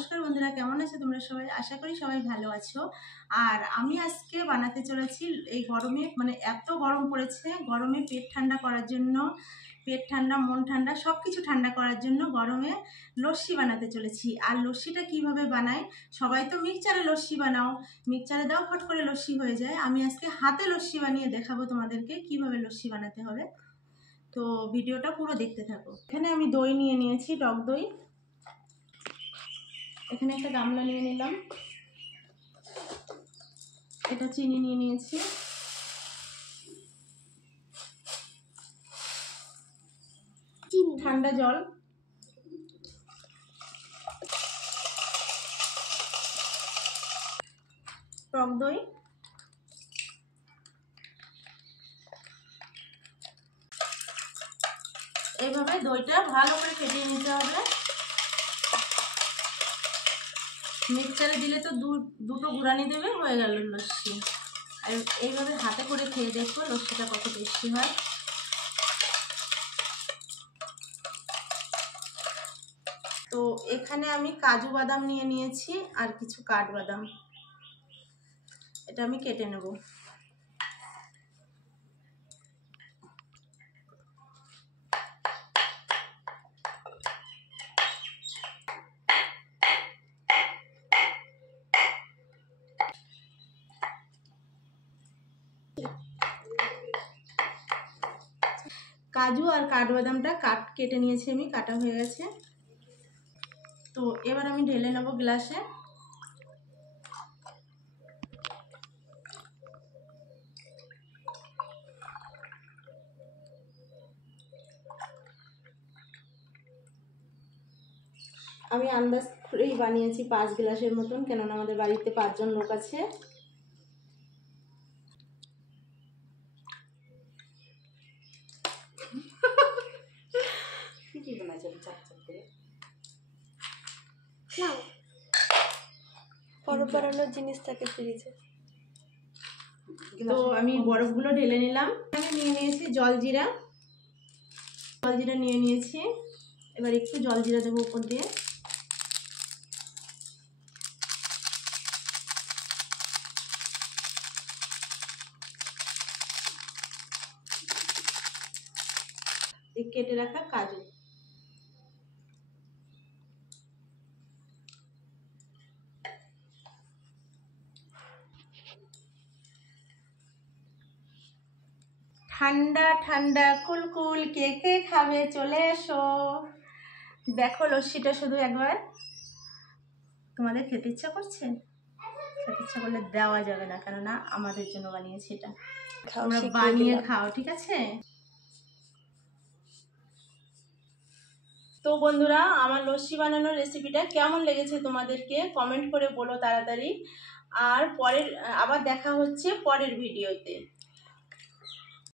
নমস্কার বন্ধুরা, কেমন আছো তোমরা সবাই? আশা করি সবাই ভালো আছো। আর আমি আজকে বানাতে চলেছি এই গরমে, মানে এত গরম পড়েছে, গরমে পেট ঠান্ডা করার জন্য, পেট ঠান্ডা মন ঠান্ডা সব কিছু ঠান্ডা করার জন্য গরমে লস্যি বানাতে চলেছি। আর লস্যিটা কিভাবে বানাই? সবাই তো মিক্সচারে লস্যি বানাও, মিক্সচারে দাও ফট করে লস্যি হয়ে যায়। আমি আজকে হাতে লস্যি বানিয়ে দেখাবো তোমাদেরকে কিভাবে লস্যি বানাতে হবে। তো ভিডিওটা পুরো দেখতে থাকো। এখানে আমি দই নিয়ে নিয়েছি, টক দই। এখানে একটা গামলা নিয়ে নিলাম, এটা চিনি নিয়ে নিয়েছি, ঠান্ডা জল, টক দই, এইভাবে দইটা ভালো করে ফেটিয়ে নিতে হবে। মিক্সচারে দিলে তো দুটো গুঁড়ানি দেবে, হয়ে গেল লস্যি। আর এইভাবে হাতে করে খেয়ে দেখো লস্যিটা কত টেস্টি হয়। তো এখানে আমি কাজু বাদাম নিয়ে নিয়েছি আর কিছু কাঠবাদাম, এটা আমি কেটে নেব। কাজু আর কাঠবাদামটা কেটে নিয়েছি আমি, কাটা হয়ে গেছে। তো এবার আমি ঢেলে নেব গ্লাসে। আমি আন্দাজ করেই বানিয়েছি 5 গ্লাসের মতন, কেননা আমাদের বাড়িতে 5 জন লোক আছে। বরফ বানানোর জিনিস থাকে ফ্রিজে। তো আমি বরফগুলো ঢেলে নিলাম। আমি নিয়ে নিয়েছি জলজিরা, জলজিরা নিয়ে নিয়েছি। এবার একটু জলজিরা দেবো উপর দিয়ে। কেটে রাখা কাজু, ঠান্ডা ঠান্ডা কুলকুল কে কে খাবে চলে এসো। দেখো লস্যিটা শুধু একবার। তোমাদের খেতে ইচ্ছা করছে? খেতে ইচ্ছা করলে দেওয়া যাবে না, কেননা আমাদের জন্য বানিয়েছি এটা। তোমরা বানিয়ে খাও, ঠিক আছে? তো বন্ধুরা, আমার লস্যি বানানোর রেসিপিটা কেমন লেগেছে তোমাদেরকে কমেন্ট করে বলো তাড়াতাড়ি। আর আবার দেখা হচ্ছে পরের ভিডিওতে।